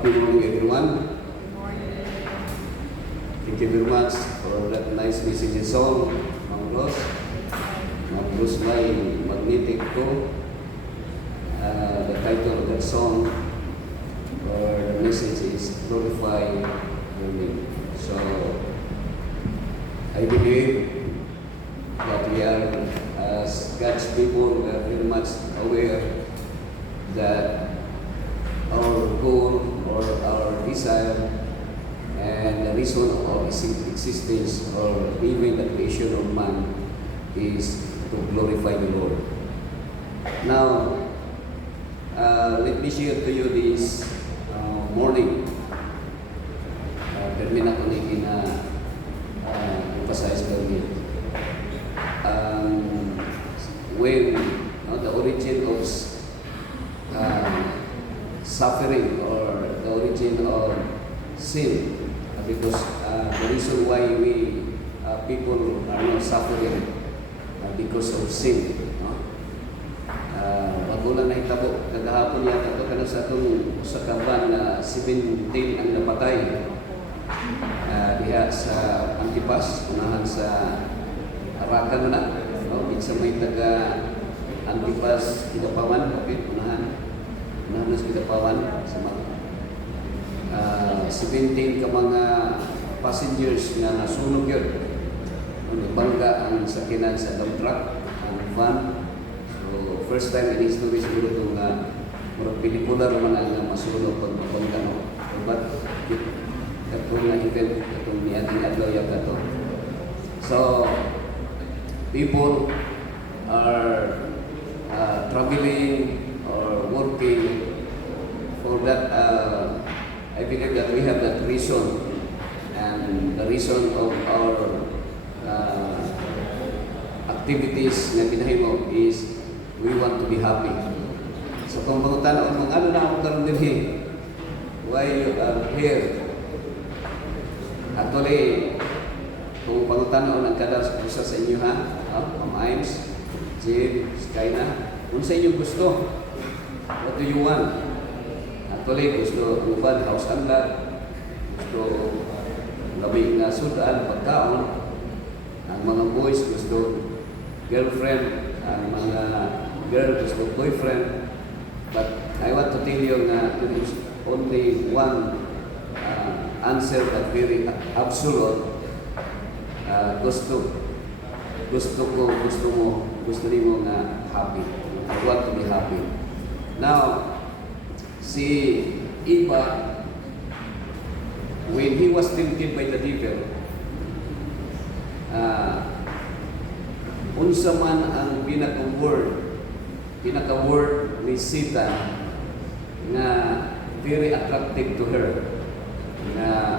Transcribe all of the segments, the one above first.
Happy morning, everyone. Thank you very much for that nice message and song, Ma'am Rose. Ma'am Rose may magnetic ko. The title of that song or the message is Glorify Your Name. So, I believe that we are, as God's people, we are very much aware that our goal or our desire and the reason of existence or even the creation of man is to glorify the Lord. Now, let me share to you this morning. Termina ko na emphasize ko niya. When the origin of suffering or the origin of sin, because the reason why we people are not suffering because of sin. Bago lang nahitabo, kagahapon yata ito ka na sa itong sakaban na 17 ang napatay diha sa Antipas, unahan sa Arakan na. Minsan may taga Antipas, Kidapawan, okay, unahan na sa Kidapawan, sa mga 17 ka mga passengers na nasunog yun. Bangga ang sakinan sa dump truck, ang van. So, first time in history siguro itong murag pelikular naman ang masunog pag mabangga. No? But ito na event, itong niyating adlaw yata ito. So, people are traveling or working for that. I believe that we have that reason, and the reason of our activities na pinahimo is we want to be happy. So kung pangutan kung ano na ako karon dinhi, why you are here? Actually, kung pangutan ang kada sa inyo ha, Ma'am Imes, Jim, Skyna, kung sa inyo gusto, what do you want? Actually, gusto uban, house handler, gusto labing na sudan, pagkaon. Ang mga boys gusto girlfriend, ang mga girl gusto boyfriend. But I want to tell you na there is only one answer that very absolute. Gusto mo nga happy. I want to be happy. Now, si Eva, when he was tempted by the devil, unsa man ang pinaka-word ni Satan na very attractive to her. Na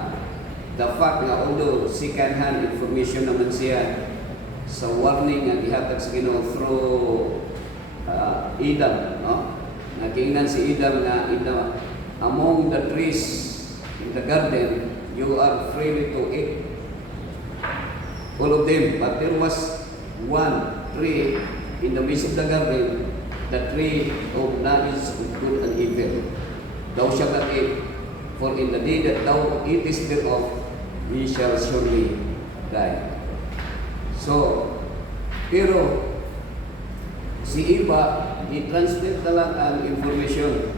the fact na although second-hand information naman siya sa warning nga gihatag sa Ginoo through Adam, no? Nakingnan si Adam na among the trees in the garden, you are free to eat all of them. But there was one tree in the midst of the garden, the tree of knowledge of good and evil. Thou shalt not eat, for in the day that thou eatest thereof, ye shall surely die. So, pero si Eva, i-transmit na lang ang information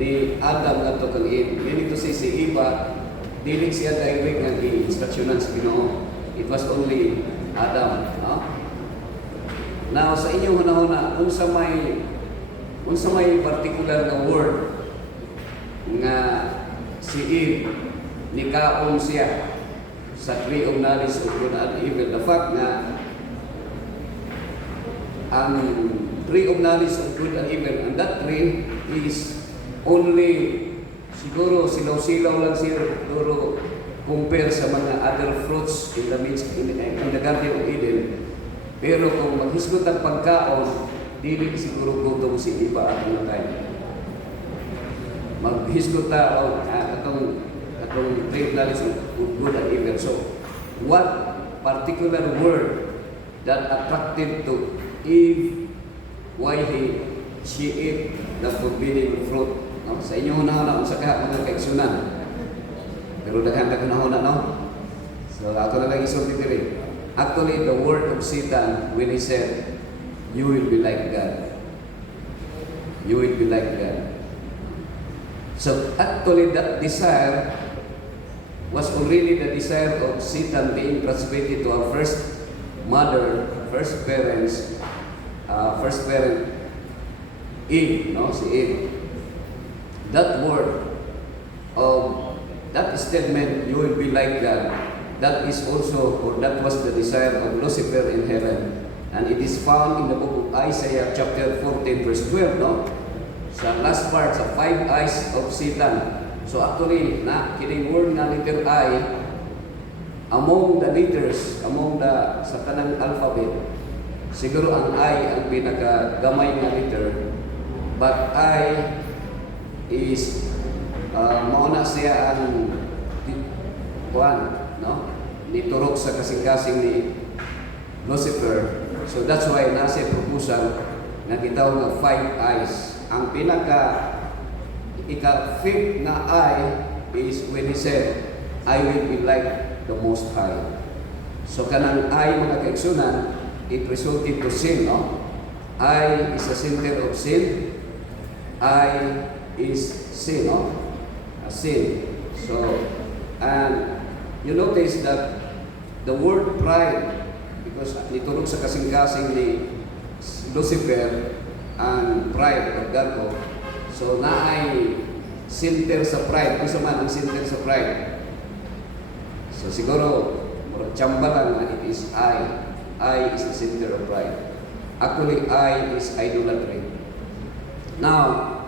ni Adam at kang Eve. Meaning to say, si Eva, diling siya direct ng i-instructionan sa Ginoo. It was only Adam. No? Now, sa inyong hunahuna, kung sa may particular na word nga si Eve, nikaon siya sa tree of knowledge of good and evil. The fact na ang tree of knowledge of good and evil, and that tree is only siguro silaw-silaw lang siguro compare sa mga other fruits in the Garden of Eden. Pero kung maghisgot ang pagkaon, dili siguro gutom si Eva at mga tayo. Maghisgot na atong tree of knowledge of good and evil. So, what particular word that attracted to Eve, why she ate the forbidden fruit no? Sa inyo hunahuna unsa ka mga kaigsunan. Pero daghan ta hunahuna, no? So ato na lang isulti diri. Actually, the word of Satan when he said, "You will be like God." You will be like God. So actually, that desire was already the desire of Satan being transmitted to our first mother, first parent, Eve, no, si Eve. That word of that statement, "You will be like God," that is also, or that was the desire of Lucifer in heaven. And it is found in the book of Isaiah chapter 14 verse 12, no? Sa last part, sa 5 eyes of Satan. So actually, na kining word na letter I, among the letters, sa tanang alphabet, siguro ang I ang pinakagamay na letter, but I is mauna siya ang no? Niturok sa kasing-kasing ni Lucifer. So that's why nasa proposal na gitawag na 5 eyes. Ang ika-fifth na I is when he said, "I will be like the Most High." So kanang I, mga kaigsunan, it resulted to sin, no? I is the center of sin. I is sin, no? A sin. So, and you notice that the word pride, because niturog sa kasing-kasing ni Lucifer ang pride of God. So na ay center sa pride. Kung man ang center sa pride. So siguro, chamba lang na it is I. I is the center of pride. Actually, I is idolatry. Now,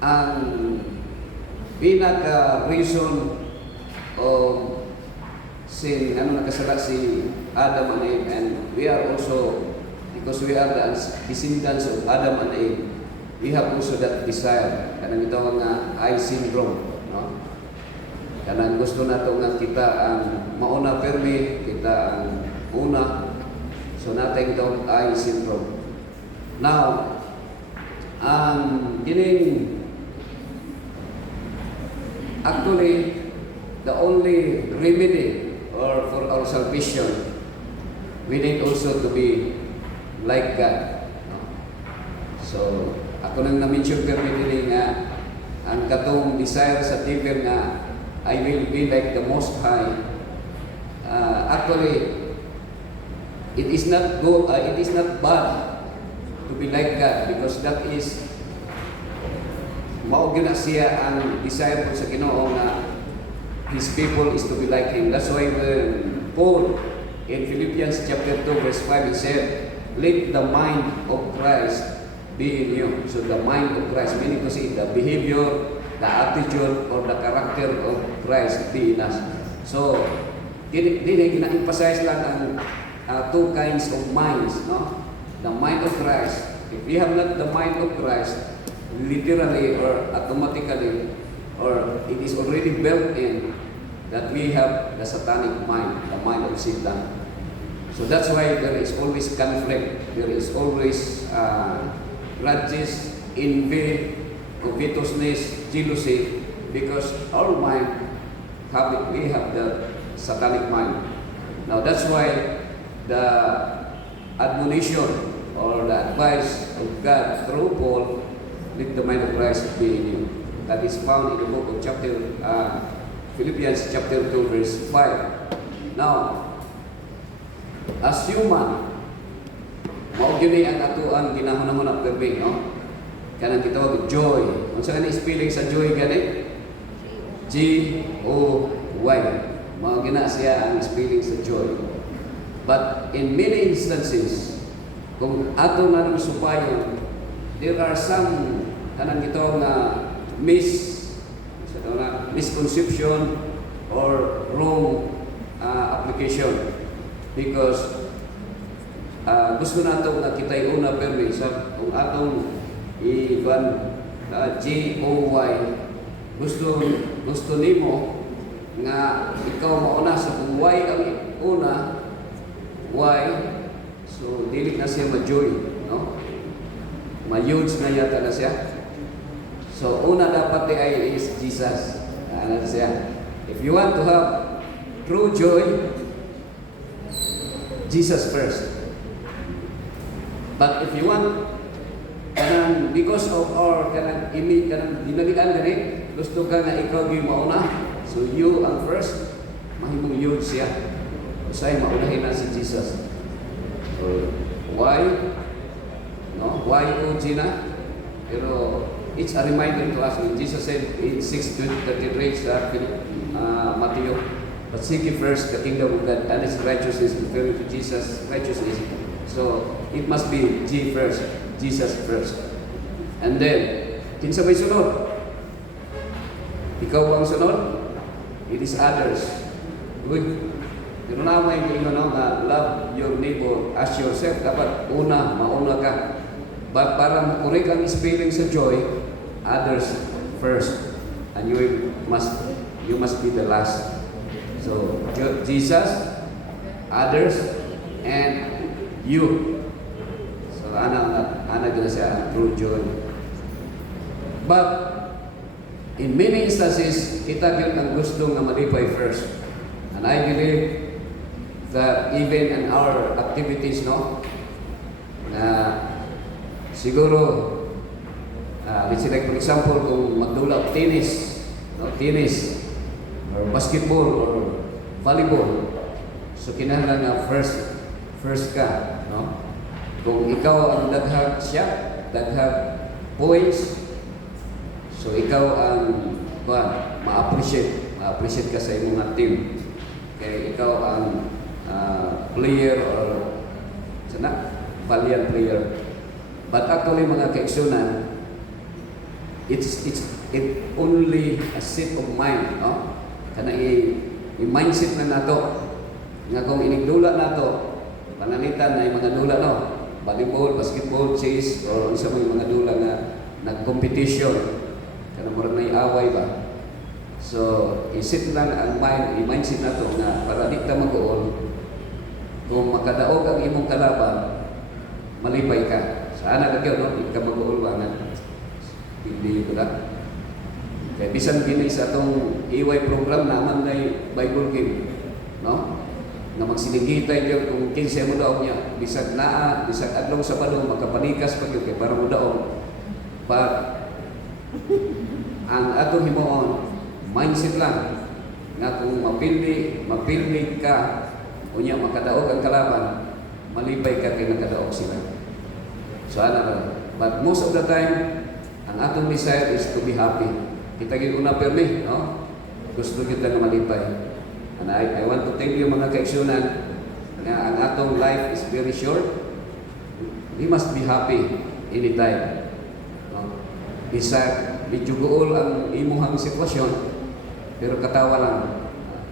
ang pinaka-reason of sin, nakasala si Adam and Eve, and we are also, because we are the descendants of Adam and Eve, we have also that desire. Kanang ito nga I syndrome, no? Kanang gusto nato nga kita ang mauna permi, kita ang una. So natin itong I syndrome. Now, actually, the only remedy or for our salvation, we need also to be like God. No? So, ako nang na-mention permitting nga ang katong desire sa Tiber nga I will be like the Most High. Actually, it is not bad to be like God, because that is mao gyud na siya ang desire po sa Ginoo nga His people is to be like Him. That's why when Paul in Philippians chapter 2 verse 5 he said, "Let the mind of Christ be in you." So the mind of Christ, meaning to say the behavior, the attitude, or the character of Christ be in us. So gina-emphasize lang ang two kinds of minds, no? The mind of Christ. If we have not the mind of Christ, literally or automatically, or it is already built in, that we have the satanic mind, the mind of Satan. So that's why there is always conflict, there is always grudges, envy, covetousness, jealousy, because our mind we have the satanic mind. Now that's why the admonition or the advice of God through Paul, "Let the mind of Christ be in you," that is found in the book of Philippians chapter 2 verse 5. Now, as human, mao gyud ang ato ang ginahunahuna permi, no? Kanang gitawag joy. Unsa gani spelling sa joy gani? G-O-Y. Mao gina siya ang spelling sa joy. But in many instances, kung ato na nang supayon, there are some kanang gitawag na misconception or wrong application, because gusto nato nga kitay una permi sa kung atong G-O-Y, gusto nimo nga ikaw mauna sa kung Y ang una, Y, so dili na siya ma-joy, no? Ma-huge na yata na siya. So una dapat di ay is Jesus. Ano siya? If you want to have true joy, Jesus first. But if you want kanang because of our kanang image kanang dinalian gani gusto ka nga ikaw gyud mauna, so you ang first, mahimong yun siya. Usay maunahin na si Jesus. Why? No, why o Gina? Pero it's a reminder to us when Jesus said in 6:33 sa Matthew, but seek ye first the kingdom of God and His righteousness, referring to Jesus' righteousness. So it must be Jesus first. And then, kinsa may sunod? Ikaw ang sunod? It is others. Good. Pero naman yung na love your neighbor as yourself. Dapat mauna ka. But para makorek ang spelling sa joy, others first. And you must be the last. So, Jesus, others, and you. So, ana gina siya true joy. But, in many instances, kita gyud ang gusto nga malipay first. And I believe that even in our activities, no, siguro, let's say like for example, kung magdula tennis, no, tennis, or basketball, or volleyball, so kinahanglan nga first ka, no? Kung ikaw ang daghang shot, daghang points, so ikaw ang ma-appreciate ka sa imong team. Kaya ikaw ang player or valiant player. But actually mga kaigsunan, it only a state of mind, no? Kana i-mindset na nato nga kung inigdula nato panalitan na yung mga dula, no, volleyball, basketball, chess, or unsa may mga dula nga nag-competition kana murag na iaway ba. So isit lang ang i-mindset nato nga para di ta mag-uol, kung makadaog ang imong kalaban malipay ka. Sana kagyo, no? Di ka mag-uol ba nga. Hindi ko lang. Kaya bisan gini sa itong EY program naman na Bible game, no? Na magsinigitay yun kung 15 mo daw niya. Bisag adlong sa balong, magkapanikas pag yun, kaya para mo daw. But, ang atong himoon, mindset lang, nga kung mapildi ka, o niya makadaog ang kalaban, malipay ka kaya nakadaog sila. So but most of the time, ang atong desire is to be happy. Kita gina permi, no? Gusto kita nga malipay. And I want to tell you mga kaigsunan, nga ang atong life is very short. We must be happy anytime. No? Bisag medyo guol ang imuhang sitwasyon, pero katawa lang.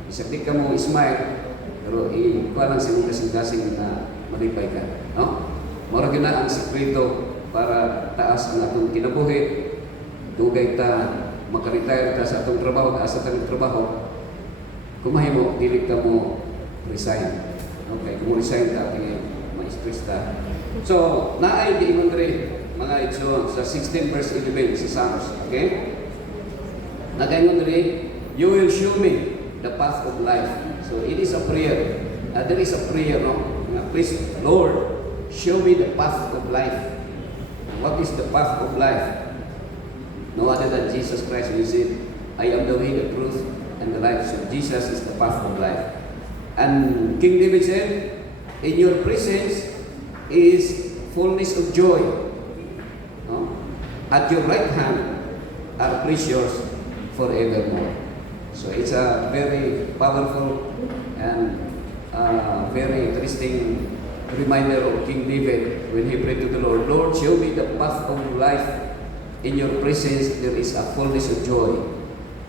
Bisag di ka mo smile, pero ikuha lang sa kasing-kasing na malipay ka. No? Mara gina ang sikreto para taas ang atong kinabuhi. Dugay ta makaretire ta sa atong trabaho, sa atong trabaho. Kung mahimo, dili ka mo resign. Okay, kung mo resign ta, ma-stress ta. So, naay di ingon diri mga igsoon sa 16 verse 11 sa Psalms, okay? Nagaingon diri, you will show me the path of life. So, it is a prayer. There is a prayer, no? Please, Lord, show me the path of life. What is the path of life? No other than Jesus Christ. He said, I am the way, the truth, and the life. So Jesus is the path of life. And King David said, in your presence is fullness of joy. No? At your right hand are pleasures forevermore. So it's a very powerful and very interesting reminder of King David when he prayed to the Lord, Lord, show me the path of life. In your presence there is a fullness of joy.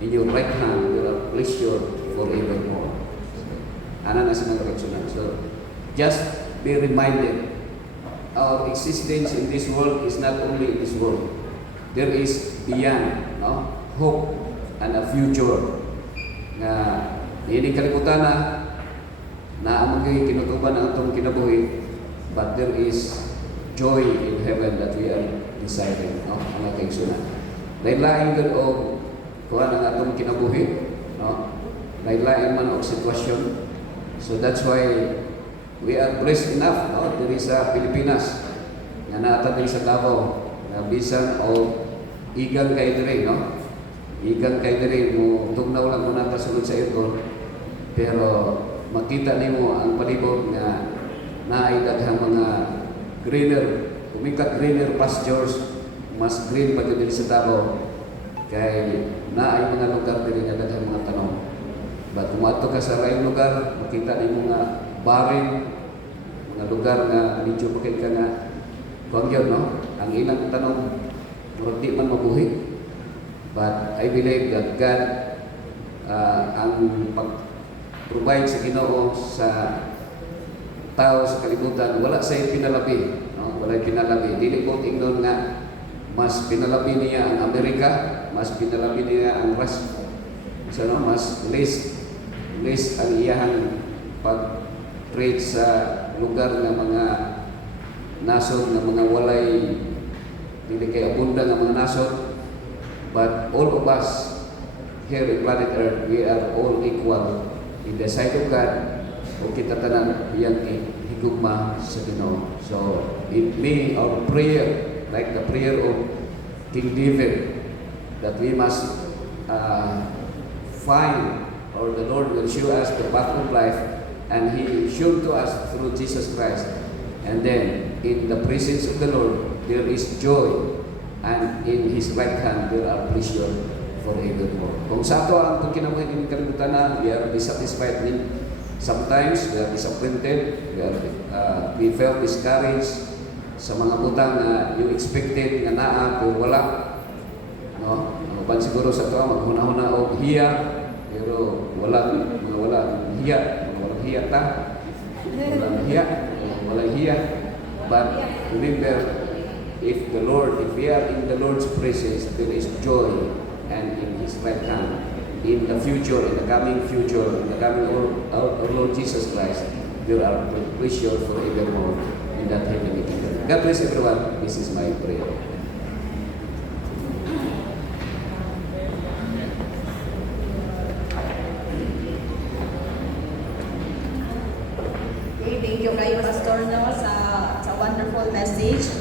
In your right hand there are pleasure forevermore. Ana na sa mga kaigsunan. So just be reminded, our existence in this world is not only in this world. There is beyond, no? Hope and a future. Nga hindi kalibutan na among kinutuban ang atong kinabuhi, but there is joy in heaven that we are deciding, no? Mga kaigsunan. lain-lain gud og kuan ang atong kinabuhi, no? Lain-lain man og sitwasyon. So that's why we are blessed enough, no, diri sa Pilipinas nga naata diri sa Davao na bisan og igang kay diri, no? Igang kay diri mo tugnaw lang mo nata sulod sa aircon, pero makita nimo ang palibot nga naay daghang mga greener, umikat greener pastures, mas green pa diri sa Davao kay naay mga lugar diri nga daghang mga tanom. But kung ato ka sa laing lugar, makita nimo nga barren, mga lugar nga medyo makita ka nga kung yun, no? Ang ilang tanom murag di man mabuhi. But I believe that God ang pag-provide sa Ginoo sa tao sa kalibutan, wala sa pinalabi, no? Wala pinalabi. Dili ko tingnon nga mas pinalabi niya ang Amerika, mas pinalabi niya ang no? Mas less ang iyahang pag-trade sa lugar ng mga nasod, ng mga walay dili kay abunda ng mga nasod. But all of us here in planet Earth, we are all equal in the sight of God. O kita tanan iyang higugma sa Ginoo. So it may our prayer, like the prayer of King David, that we must find, or the Lord will show us the path of life, and He showed to us through Jesus Christ. And then in the presence of the Lord there is joy, and in His right hand there are pleasure forevermore. Kung sa ato ang kinabuhi ng kalibutan na, we are dissatisfied with. Sometimes we are disappointed, we felt discouraged sa mga butang na you expected nga naa pero wala, no? Ban siguro sa to maghuna-huna og hiya pero walang hiya, walang hiya ta. Walang hiya. But remember, if we are in the Lord's presence, there is joy, and in His right hand, in the future, in the coming our Lord Jesus Christ, there are pleasure forevermore in that heavenly kingdom. God bless everyone. This is my prayer. Okay, thank you kay Pastor no sa wonderful message.